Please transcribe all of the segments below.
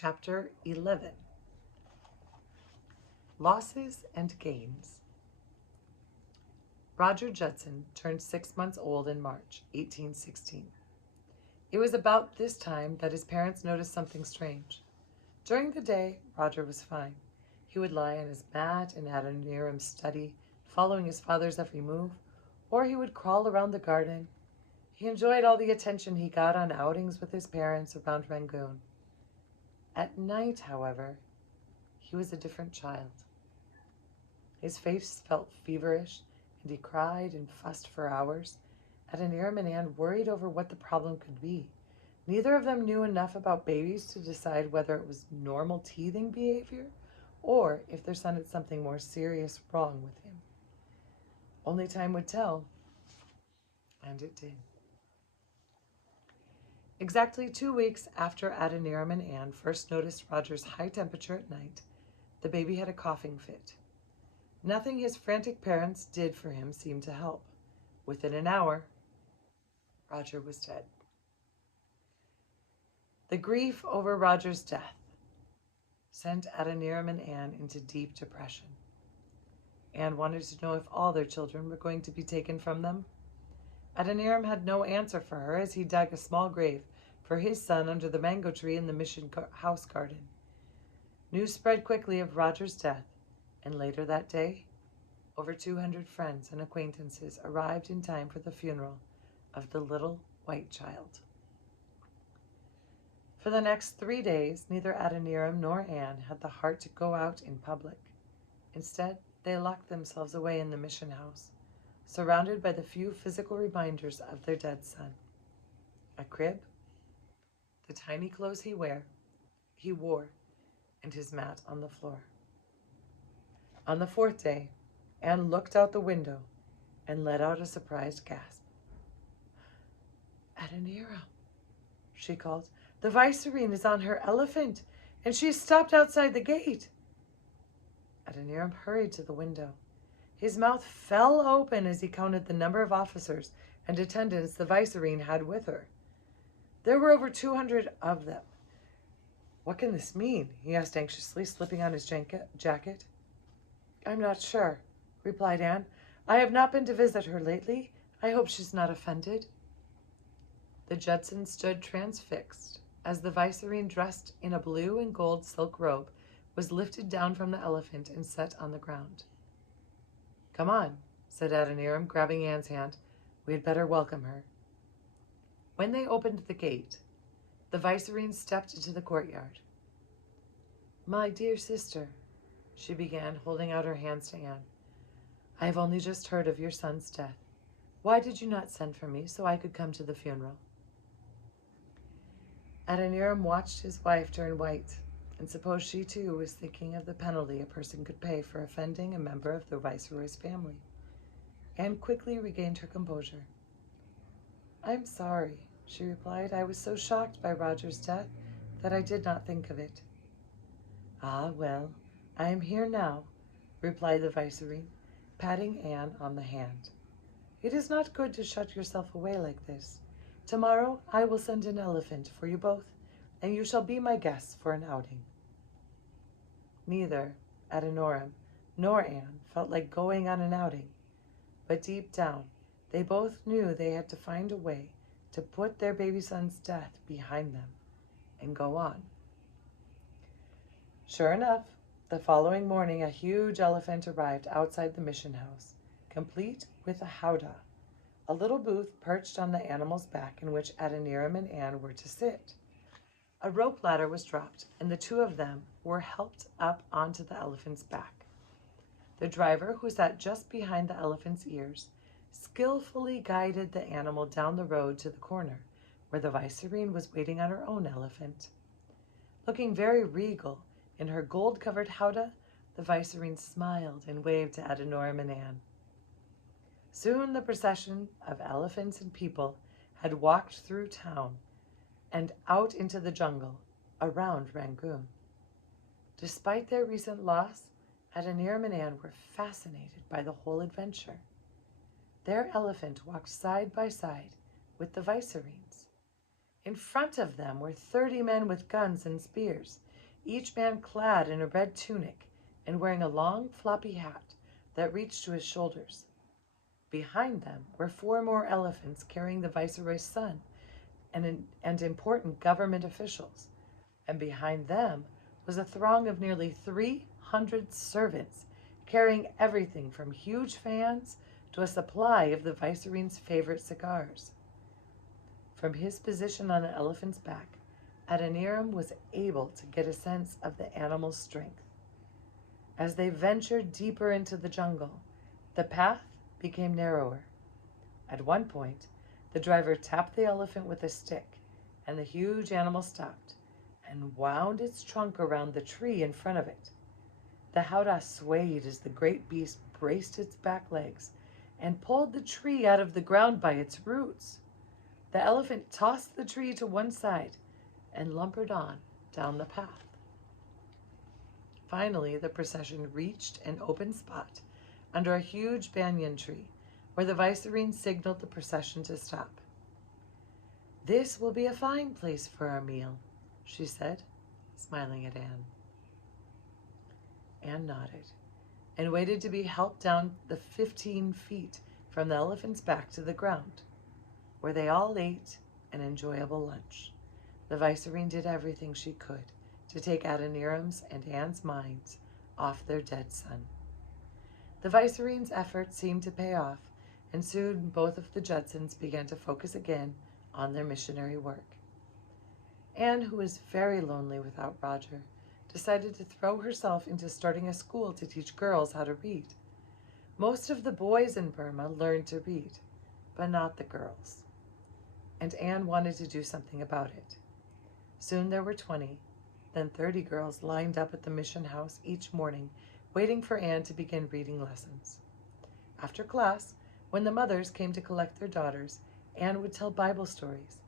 Chapter 11. Losses and Gains. Roger Judson turned 6 months old in March 1816. It was about this time that his parents noticed something strange. During the day, Roger was fine. He would lie on his mat in Adoniram's study, following his father's every move, or he would crawl around the garden. He enjoyed all the attention he got on outings with his parents around Rangoon. At night, however, he was a different child. His face felt feverish, and he cried and fussed for hours. Adoniram and Anne worried over what the problem could be. Neither of them knew enough about babies to decide whether it was normal teething behavior or if their son had something more serious wrong with him. Only time would tell, and it did. Exactly 2 weeks after Adoniram and Anne first noticed Roger's high temperature at night, the baby had a coughing fit. Nothing his frantic parents did for him seemed to help. Within an hour, Roger was dead. The grief over Roger's death sent Adoniram and Anne into deep depression. Anne wanted to know if all their children were going to be taken from them. Adoniram had no answer for her as he dug a small grave for his son under the mango tree in the mission house garden. News spread quickly of Roger's death, and later that day, over 200 friends and acquaintances arrived in time for the funeral of the little white child. For the next 3 days, neither Adoniram nor Anne had the heart to go out in public. Instead, they locked themselves away in the mission house, surrounded by the few physical reminders of their dead son. A crib, the tiny clothes he wore, and his mat on the floor. On the 4th day, Anne looked out the window and let out a surprised gasp. "Adoniram," she called, "the vicereine is on her elephant, and she's stopped outside the gate." Adoniram hurried to the window. His mouth fell open as he counted the number of officers and attendants the vicereine had with her. There were over 200 of them. "What can this mean?" he asked anxiously, slipping on his jacket. "I'm not sure," replied Anne. "I have not been to visit her lately. I hope she's not offended." The Judsons stood transfixed as the vicereine, dressed in a blue and gold silk robe, was lifted down from the elephant and set on the ground. "Come on," said Adoniram, grabbing Anne's hand. "We had better welcome her." When they opened the gate, the vicereine stepped into the courtyard. "My dear sister," she began, holding out her hands to Anne, "I have only just heard of your son's death. Why did you not send for me so I could come to the funeral?" Adoniram watched his wife turn white, and supposed she too was thinking of the penalty a person could pay for offending a member of the viceroy's family. Anne quickly regained her composure. "I'm sorry," she replied. "I was so shocked by Roger's death that I did not think of it." "Ah, well, I am here now," replied the viceroy, patting Anne on the hand. "It is not good to shut yourself away like this. Tomorrow I will send an elephant for you both, and you shall be my guests for an outing." Neither Adoniram nor Anne felt like going on an outing, but deep down they both knew they had to find a way to put their baby son's death behind them and go on. Sure enough, the following morning a huge elephant arrived outside the mission house, complete with a howdah, a little booth perched on the animal's back in which Adoniram and Anne were to sit. A rope ladder was dropped, and the two of them were helped up onto the elephant's back. The driver, who sat just behind the elephant's ears, skillfully guided the animal down the road to the corner, where the vicereine was waiting on her own elephant. Looking very regal in her gold-covered howdah, the vicereine smiled and waved to Adoniram and Anne. Soon the procession of elephants and people had walked through town and out into the jungle around Rangoon. Despite their recent loss, Adoniram and Anne were fascinated by the whole adventure. Their elephant walked side by side with the vicereine's. In front of them were 30 men with guns and spears, each man clad in a red tunic and wearing a long floppy hat that reached to his shoulders. Behind them were 4 more elephants carrying the viceroy's son and important government officials, and behind them was a throng of nearly 300 servants carrying everything from huge fans to a supply of the viceroy's favorite cigars. From his position on an elephant's back, Adoniram was able to get a sense of the animal's strength. As they ventured deeper into the jungle, the path became narrower. At one point, the driver tapped the elephant with a stick, and the huge animal stopped and wound its trunk around the tree in front of it. The howdah swayed as the great beast braced its back legs and pulled the tree out of the ground by its roots. The elephant tossed the tree to one side and lumbered on down the path. Finally, the procession reached an open spot under a huge banyan tree where the viceroy signaled the procession to stop. "This will be a fine place for our meal," she said, smiling at Anne. Anne nodded and waited to be helped down the 15 feet from the elephant's back to the ground, where they all ate an enjoyable lunch. The viceroy did everything she could to take Adoniram's and Anne's minds off their dead son. The viceroy's efforts seemed to pay off, and soon both of the Judsons began to focus again on their missionary work. Anne, who was very lonely without Roger, decided to throw herself into starting a school to teach girls how to read. Most of the boys in Burma learned to read, but not the girls. And Anne wanted to do something about it. Soon there were 20, then 30 girls lined up at the mission house each morning, waiting for Anne to begin reading lessons. After class, when the mothers came to collect their daughters, Anne would tell Bible stories.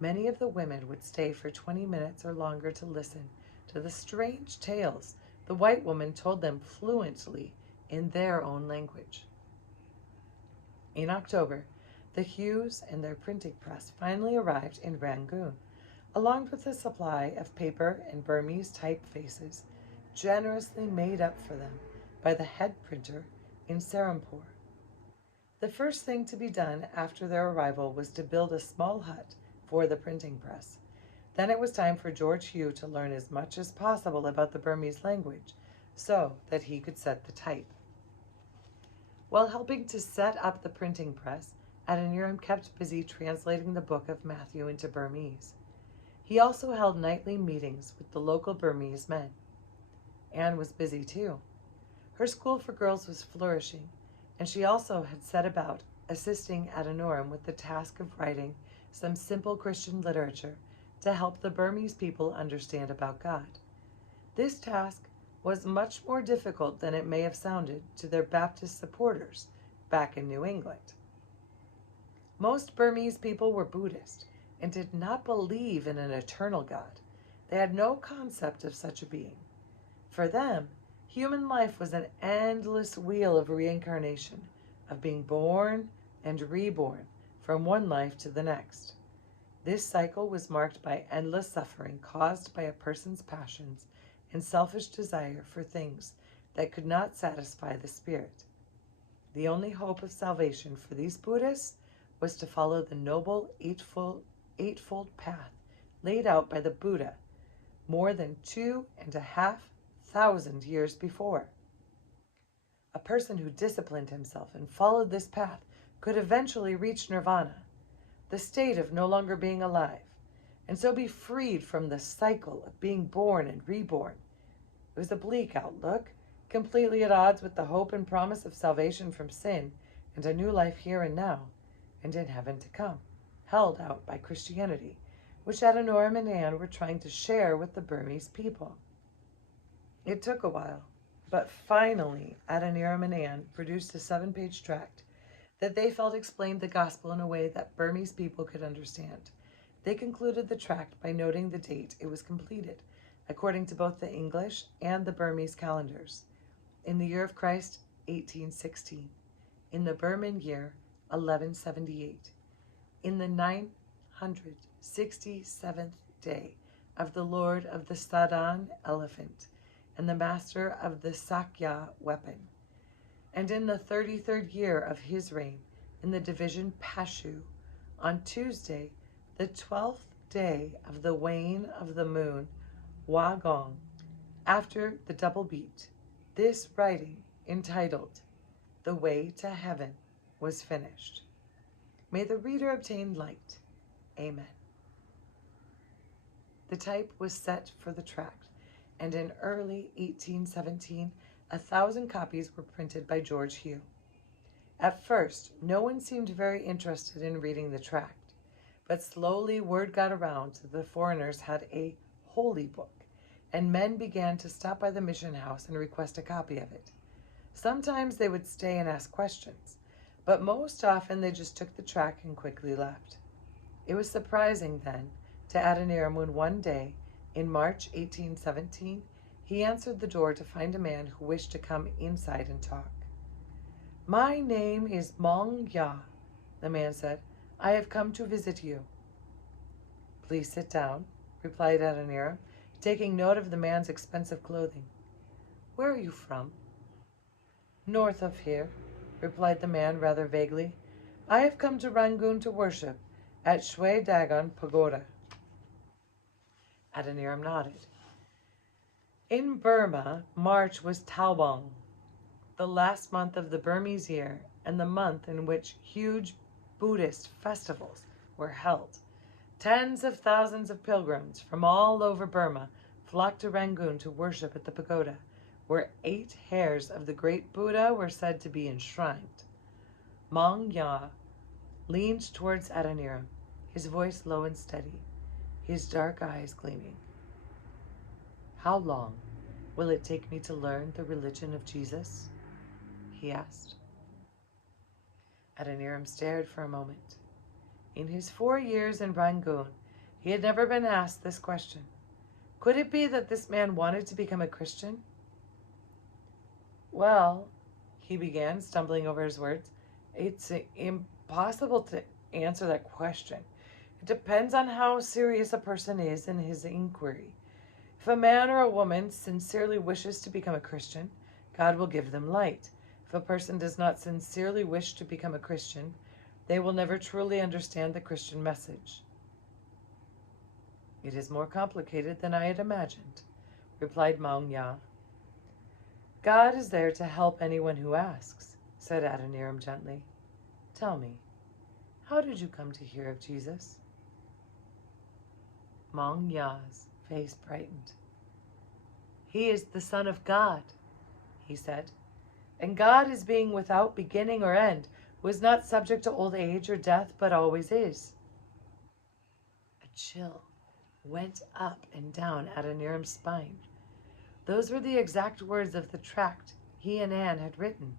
Many of the women would stay for 20 minutes or longer to listen to the strange tales the white woman told them fluently in their own language. In October, the Hughes and their printing press finally arrived in Rangoon, along with a supply of paper and Burmese typefaces, generously made up for them by the head printer in Serampore. The first thing to be done after their arrival was to build a small hut for the printing press. Then it was time for George Hugh to learn as much as possible about the Burmese language so that he could set the type. While helping to set up the printing press, Adoniram kept busy translating the book of Matthew into Burmese. He also held nightly meetings with the local Burmese men. Anne was busy too. Her school for girls was flourishing, and she also had set about assisting Adoniram with the task of writing some simple Christian literature to help the Burmese people understand about God. This task was much more difficult than it may have sounded to their Baptist supporters back in New England. Most Burmese people were Buddhist and did not believe in an eternal God. They had no concept of such a being. For them, human life was an endless wheel of reincarnation, of being born and reborn from one life to the next. This cycle was marked by endless suffering caused by a person's passions and selfish desire for things that could not satisfy the spirit. The only hope of salvation for these Buddhists was to follow the noble eightfold path laid out by the Buddha more than 2,500 years before. A person who disciplined himself and followed this path could eventually reach nirvana, the state of no longer being alive, and so be freed from the cycle of being born and reborn. It was a bleak outlook, completely at odds with the hope and promise of salvation from sin and a new life here and now, and in heaven to come, held out by Christianity, which Adoniram and Anne were trying to share with the Burmese people. It took a while, but finally Adoniram and Anne produced a 7-page tract that they felt explained the gospel in a way that Burmese people could understand. They concluded the tract by noting the date it was completed, according to both the English and the Burmese calendars. In the year of Christ, 1816. In the Burman year, 1178. In the 67th day of the lord of the Sadan elephant, and the master of the Sakya weapon. And in the 33rd year of his reign, in the division Pashu, on Tuesday, the 12th day of the wane of the moon, Wagong, after the double beat, this writing, entitled The Way to Heaven, was finished. May the reader obtain light. Amen. The type was set for the tract, and in early 1817, 1,000 copies were printed by George Hugh. At first, no one seemed very interested in reading the tract, but slowly word got around that the foreigners had a holy book, and men began to stop by the mission house and request a copy of it. Sometimes they would stay and ask questions, but most often they just took the tract and quickly left. It was surprising then to Adoniram when one day, in March 1817, he answered the door to find a man who wished to come inside and talk. "My name is Mong Ya," the man said. "I have come to visit you." "Please sit down," replied Adoniram, taking note of the man's expensive clothing. "Where are you from?" "North of here," replied the man rather vaguely. "I have come to Rangoon to worship at Shwe Dagon Pagoda." Adoniram nodded. In Burma, March was Taobong, the last month of the Burmese year, and the month in which huge Buddhist festivals were held. Tens of thousands of pilgrims from all over Burma flocked to Rangoon to worship at the pagoda, where 8 hairs of the great Buddha were said to be enshrined. Mong Ya leaned towards Adoniram, his voice low and steady, his dark eyes gleaming. "How long will it take me to learn the religion of Jesus?" he asked. Adoniram stared for a moment. In his 4 years in Rangoon, he had never been asked this question. Could it be that this man wanted to become a Christian? "Well," he began, stumbling over his words, "it's impossible to answer that question. It depends on how serious a person is in his inquiry. If a man or a woman sincerely wishes to become a Christian, God will give them light. If a person does not sincerely wish to become a Christian, they will never truly understand the Christian message." "It is more complicated than I had imagined," replied Maung Ya. "God is there to help anyone who asks," said Adoniram gently. "Tell me, how did you come to hear of Jesus?" Maung Ya's face brightened. "He is the Son of God," he said, "and God, as being without beginning or end, was not subject to old age or death, but always is." A chill went up and down Adoniram's spine. Those were the exact words of the tract he and Anne had written.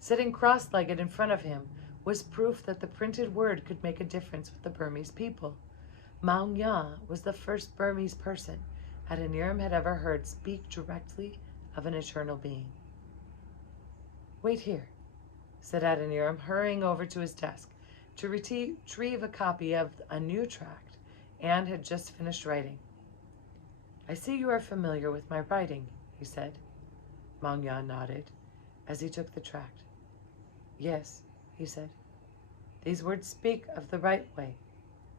Sitting cross-legged in front of him was proof that the printed word could make a difference with the Burmese people. Maung Ya was the first Burmese person Adoniram had ever heard speak directly of an eternal being. "Wait here," said Adoniram, hurrying over to his desk to retrieve a copy of a new tract Anne had just finished writing. "I see you are familiar with my writing," he said. Maung Ya nodded as he took the tract. "Yes," he said. "These words speak of the right way.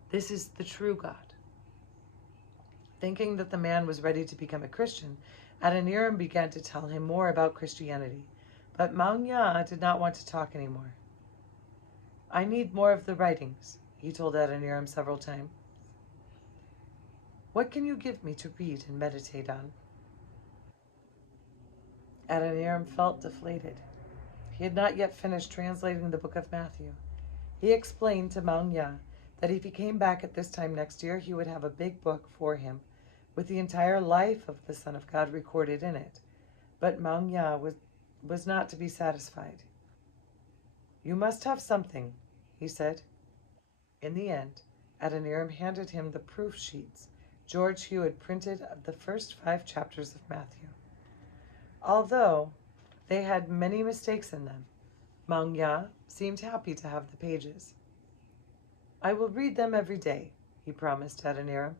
This is the true God." Thinking that the man was ready to become a Christian, Adoniram began to tell him more about Christianity, but Maung Ya did not want to talk anymore. "I need more of the writings," he told Adoniram several times. "What can you give me to read and meditate on?" Adoniram felt deflated. He had not yet finished translating the book of Matthew. He explained to Maung Ya that if he came back at this time next year, he would have a big book for him with the entire life of the Son of God recorded in it. But Maung Ya was not to be satisfied. "You must have something," he said. In the end, Adoniram handed him the proof sheets George Hugh had printed of the first 5 chapters of Matthew. Although they had many mistakes in them, Maung Ya seemed happy to have the pages. "I will read them every day," he promised Adoniram.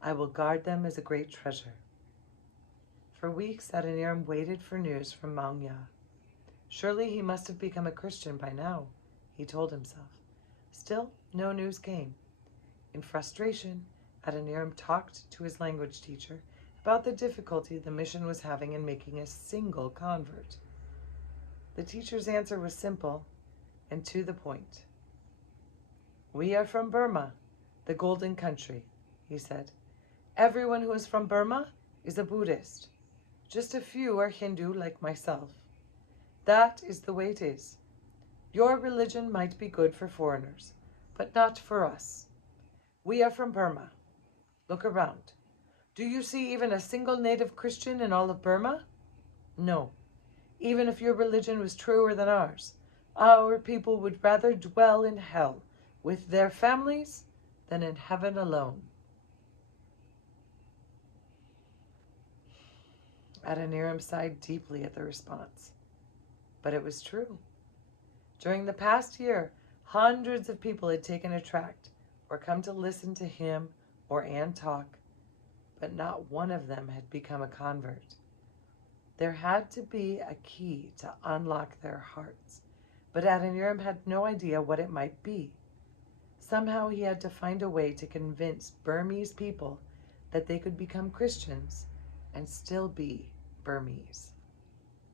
I will guard them as a great treasure. For weeks, Adoniram waited for news from Maung Ya. Surely he must have become a Christian by now, he told himself. Still, no news came. In frustration, Adoniram talked to his language teacher about the difficulty the mission was having in making a single convert. The teacher's answer was simple and to the point. We are from Burma, the Golden Country, he said. Everyone who is from Burma is a Buddhist. Just a few are Hindu like myself. That is the way it is. Your religion might be good for foreigners, but not for us. We are from Burma. Look around. Do you see even a single native Christian in all of Burma? No. Even if your religion was truer than ours, our people would rather dwell in hell with their families than in heaven alone. Adoniram sighed deeply at the response. But it was true. During the past year, hundreds of people had taken a tract or come to listen to him or Anne talk, but not one of them had become a convert. There had to be a key to unlock their hearts, but Adoniram had no idea what it might be. Somehow he had to find a way to convince Burmese people that they could become Christians and still be Burmese.